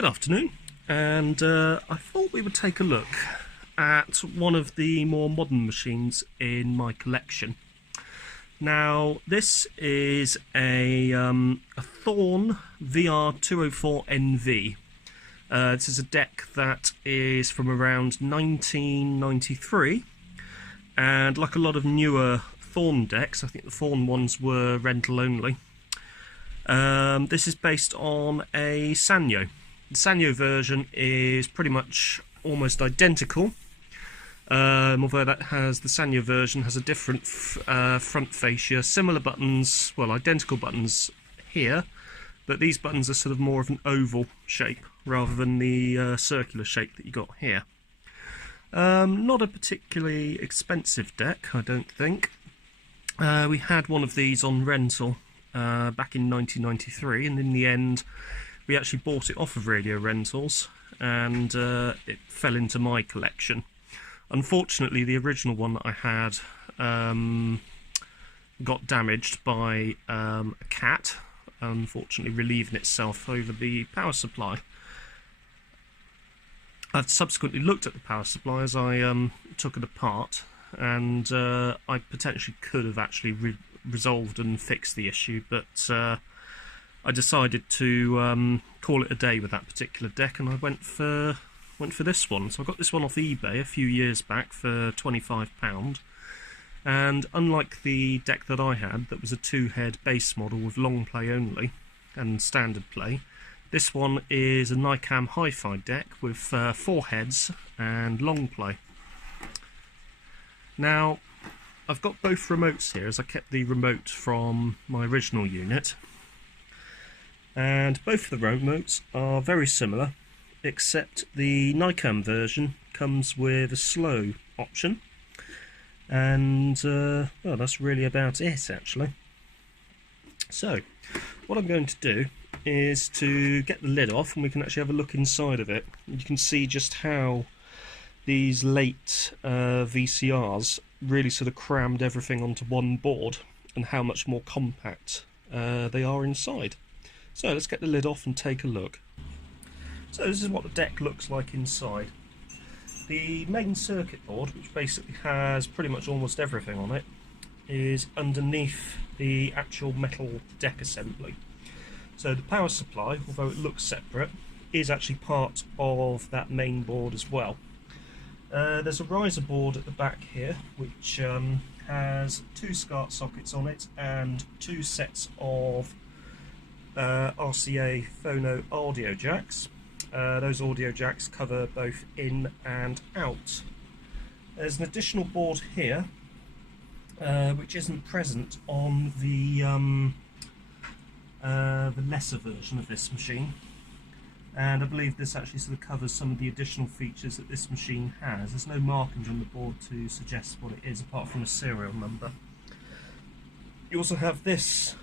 Good afternoon, and I thought we would take a look at one of the more modern machines in my collection. Now, this is a Thorn VR204NV. This is a deck that is from around 1993, and like a lot of newer Thorn decks, I think the Thorn ones were rental only. This is based on a Sanyo. The Sanyo version is pretty much almost identical, although the Sanyo version has a different front fascia, similar buttons, well, identical buttons here, but these buttons are sort of more of an oval shape rather than the circular shape that you got here. Not a particularly expensive deck, I don't think. We had one of these on rental back in 1993, and in the end we actually bought it off of Radio Rentals, and it fell into my collection. Unfortunately, the original one that I had got damaged by a cat, unfortunately relieving itself over the power supply. I've subsequently looked at the power supply as I took it apart, and I potentially could have actually resolved and fixed the issue, but I decided to call it a day with that particular deck, and I went for this one. So I got this one off eBay a few years back for £25, and unlike the deck that I had, that was a two-head base model with long play only and standard play, this one is a NICAM hi-fi deck with 4 heads and long play. Now, I've got both remotes here, as I kept the remote from my original unit, and both of the remotes are very similar, except the NICAM version comes with a slow option, and well, that's really about it actually. So what I'm going to do is to get the lid off, and we can actually have a look inside of it. You can see just how these late VCRs really sort of crammed everything onto one board, and how much more compact they are inside. So let's get the lid off and take a look. So this is what the deck looks like inside. The main circuit board, which basically has pretty much almost everything on it, is underneath the actual metal deck assembly. So the power supply, although it looks separate, is actually part of that main board as well. There's a riser board at the back here, which has 2 SCART sockets on it and 2 sets of RCA phono audio jacks. Those audio jacks cover both in and out. There's an additional board here, which isn't present on the lesser version of this machine, and I believe this actually sort of covers some of the additional features that this machine has. There's no markings on the board to suggest what it is apart from a serial number. You also have this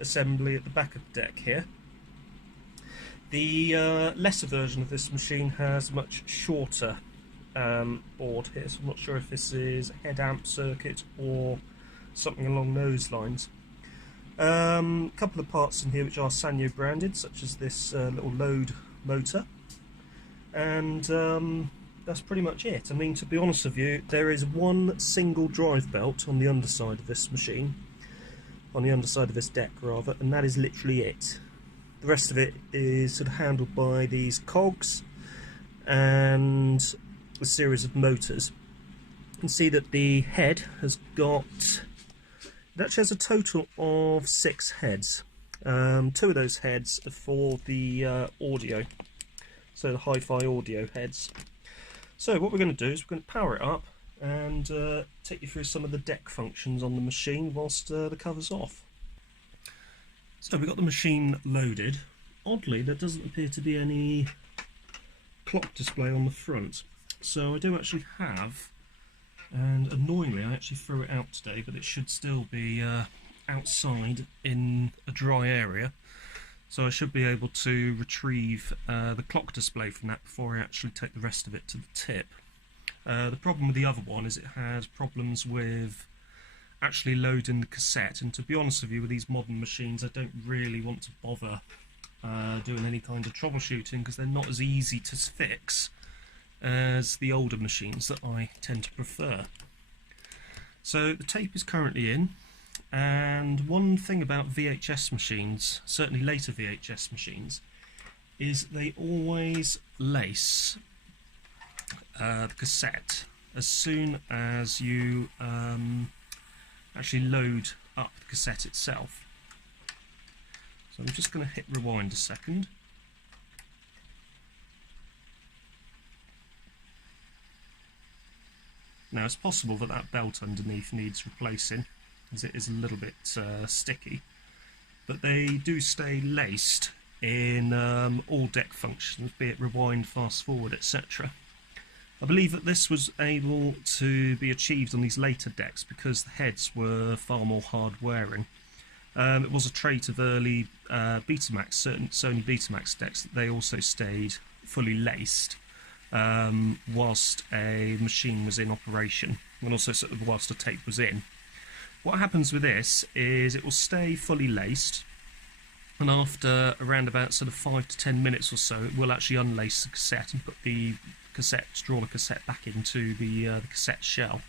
assembly at the back of the deck here. The lesser version of this machine has a much shorter board here, so I'm not sure if this is a head amp circuit or something along those lines. A couple of parts in here which are Sanyo branded, such as this little load motor, and that's pretty much it. I mean, to be honest with you, there is one single drive belt on the underside of this machine, on the underside of this deck rather, and that is literally it. The rest of it is sort of handled by these cogs and a series of motors. You can see that the head has got, it actually has a total of 6 heads. 2 of those heads are for the audio, so the hi-fi audio heads. So what we're going to do is we're going to power it up and take you through some of the deck functions on the machine whilst the cover's off. So we've got the machine loaded. Oddly, there doesn't appear to be any clock display on the front. So I do actually have, and annoyingly I actually threw it out today, but it should still be outside in a dry area. So I should be able to retrieve the clock display from that before I actually take the rest of it to the tip. The problem with the other one is it had problems with actually loading the cassette, and to be honest with you, with these modern machines I don't really want to bother doing any kind of troubleshooting because they're not as easy to fix as the older machines that I tend to prefer. So the tape is currently in, and one thing about VHS machines, certainly later VHS machines, is they always lace the cassette as soon as you actually load up the cassette itself. So I'm just going to hit rewind a second. Now it's possible that that belt underneath needs replacing, as it is a little bit sticky, but they do stay laced in all deck functions, be it rewind, fast forward, etc. I believe that this was able to be achieved on these later decks because the heads were far more hard wearing. It was a trait of early Betamax, certain Sony Betamax decks, that they also stayed fully laced whilst a machine was in operation, and also sort of whilst the tape was in. What happens with this is it will stay fully laced, and after around about sort of 5 to 10 minutes or so, it will actually unlace the cassette and put the cassette, draw the cassette back into the cassette shell.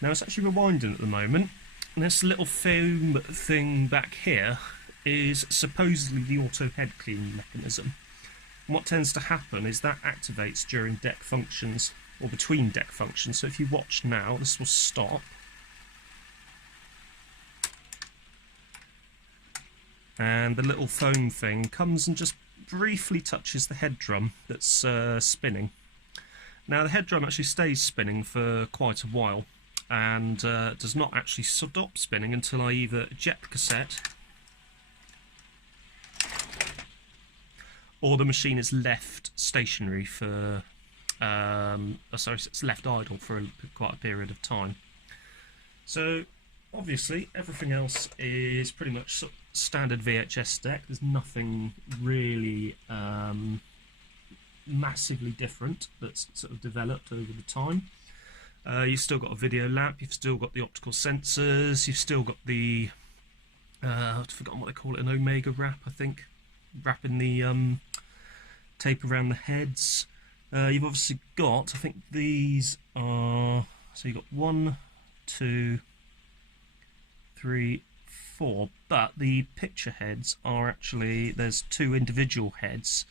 Now it's actually rewinding at the moment, and this little foam thing back here is supposedly the auto head cleaning mechanism. And what tends to happen is that activates during deck functions, or between deck functions. So if you watch now, this will stop. And the little foam thing comes and just briefly touches the head drum that's spinning. Now the head drum actually stays spinning for quite a while, and does not actually stop spinning until I either eject the cassette or the machine is left stationary for, sorry, it's left idle for quite a period of time. So obviously everything else is pretty much standard VHS deck. There's nothing really massively different that's sort of developed over the time. You've still got a video lamp, you've still got the optical sensors, you've still got the, I've forgotten what they call it, an Omega wrap, I think, wrapping the tape around the heads. You've obviously got, I think these are, so you've got 1, 2, 3, 4, but the picture heads are actually, there's 2 individual heads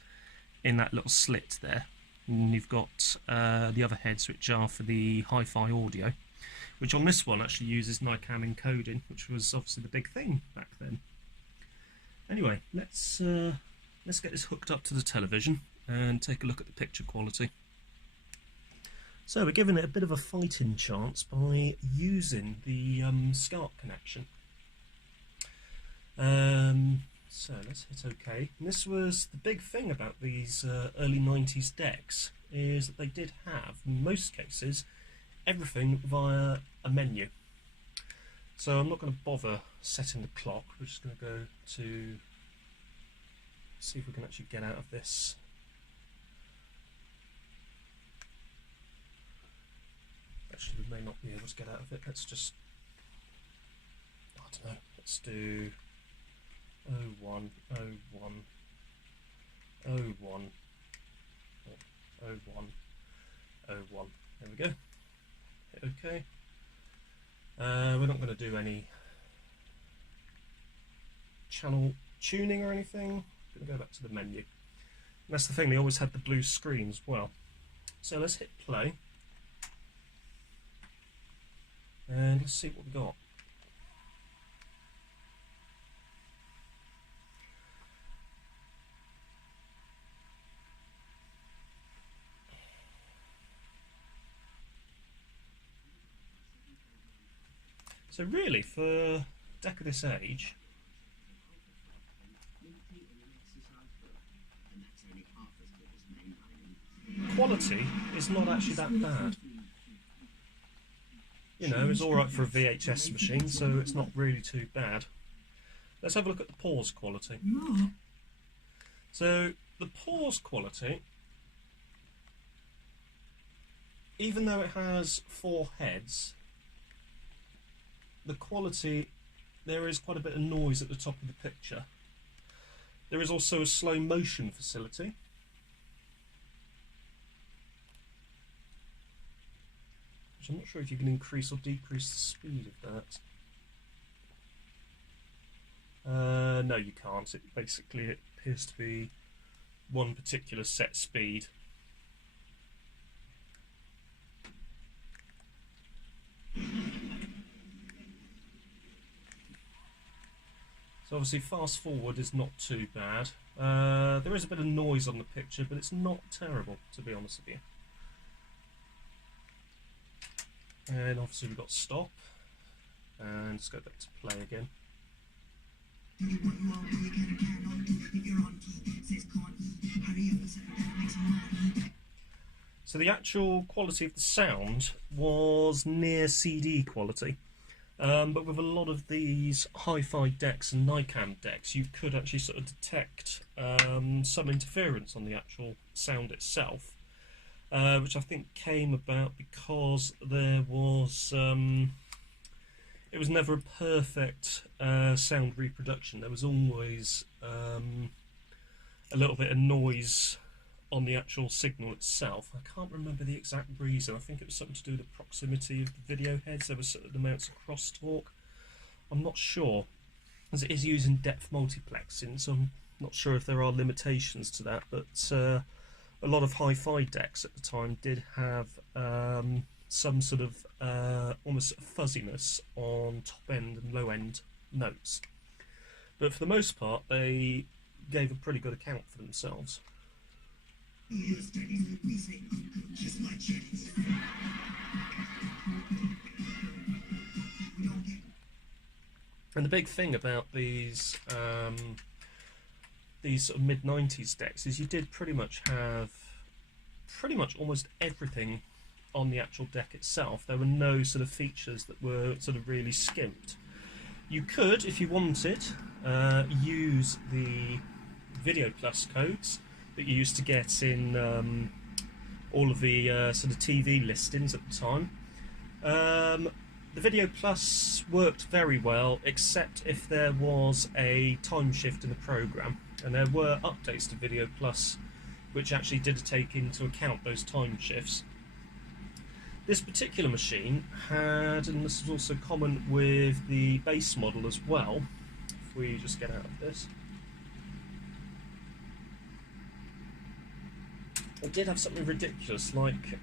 in that little slit there. And you've got the other heads, which are for the hi-fi audio, which on this one actually uses NICAM encoding, which was obviously the big thing back then. Anyway, let's get this hooked up to the television and take a look at the picture quality. So we're giving it a bit of a fighting chance by using the SCART connection. So let's hit OK. And this was the big thing about these early 90s decks, is that they did have, in most cases, everything via a menu. So I'm not going to bother setting the clock. We're just going to go to see if we can actually get out of this. Actually, we may not be able to get out of it. Let's just, I don't know, let's do 01, 01, 01, 01, 01. There we go. Hit OK. We're not going to do any channel tuning or anything. We're going to go back to the menu. And that's the thing, they always had the blue screen as well. So let's hit play. And let's see what we got. So really, for a deck of this age, quality is not actually that bad. You know, it's alright for a VHS machine, so it's not really too bad. Let's have a look at the pause quality. So, the pause quality, even though it has 4 heads, the quality, there is quite a bit of noise at the top of the picture. There is also a slow motion facility. Which I'm not sure if you can increase or decrease the speed of that. No, you can't. It appears to be one particular set speed. So obviously fast forward is not too bad. There is a bit of noise on the picture, but it's not terrible, to be honest with you. And obviously we've got stop, and let's go back to play again. So the actual quality of the sound was near CD quality, but with a lot of these hi-fi decks and NICAM decks, you could actually sort of detect some interference on the actual sound itself, which I think came about because there was it was never a perfect sound reproduction. There was always a little bit of noise on the actual signal itself. I can't remember the exact reason. I think it was something to do with the proximity of the video heads. There were certain amounts of crosstalk. I'm not sure, as it is using depth multiplexing, so I'm not sure if there are limitations to that, but a lot of hi-fi decks at the time did have some sort of almost fuzziness on top end and low end notes. But for the most part, they gave a pretty good account for themselves. And the big thing about these sort of mid-90s decks is you did pretty much have almost everything on the actual deck itself. There were no sort of features that were sort of really skimped. You could, if you wanted, use the Video Plus codes that you used to get in all of the sort of TV listings at the time. The Video Plus worked very well, except if there was a time shift in the program, and there were updates to Video Plus which actually did take into account those time shifts. This particular machine had, and this is also common with the base model as well, if we just get out of this, it did have something ridiculous like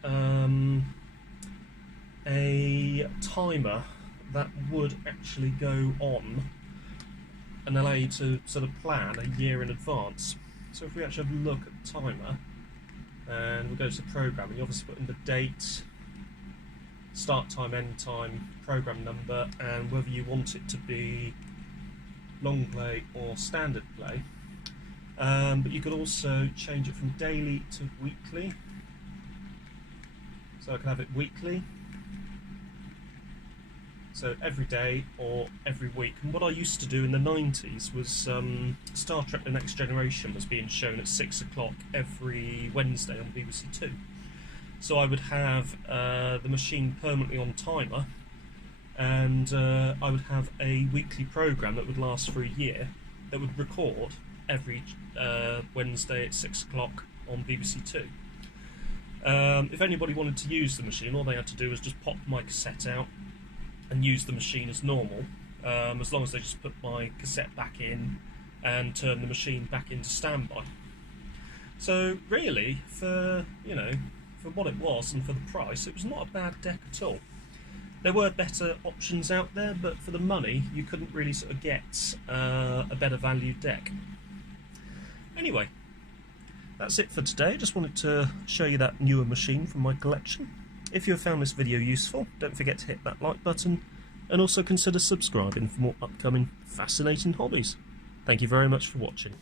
a timer that would actually go on and allow you to sort of plan a year in advance. So if we actually have a look at the timer and we'll go to programming, you obviously put in the date, start time, end time, program number, and whether you want it to be long play or standard play. But you could also change it from daily to weekly. So I can have it weekly, so every day or every week. And what I used to do in the 90s was Star Trek The Next Generation was being shown at 6 o'clock every Wednesday on BBC Two. So I would have the machine permanently on timer, and I would have a weekly programme that would last for a year, that would record every Wednesday at 6 o'clock on BBC Two. If anybody wanted to use the machine, all they had to do was just pop my cassette out and use the machine as normal, as long as they just put my cassette back in and turn the machine back into standby. So really, for what it was and for the price, it was not a bad deck at all. There were better options out there, but for the money, you couldn't really sort of get a better value deck. Anyway, that's it for today. Just wanted to show you that newer machine from my collection. If you have found this video useful, don't forget to hit that like button, and also consider subscribing for more upcoming fascinating hobbies. Thank you very much for watching.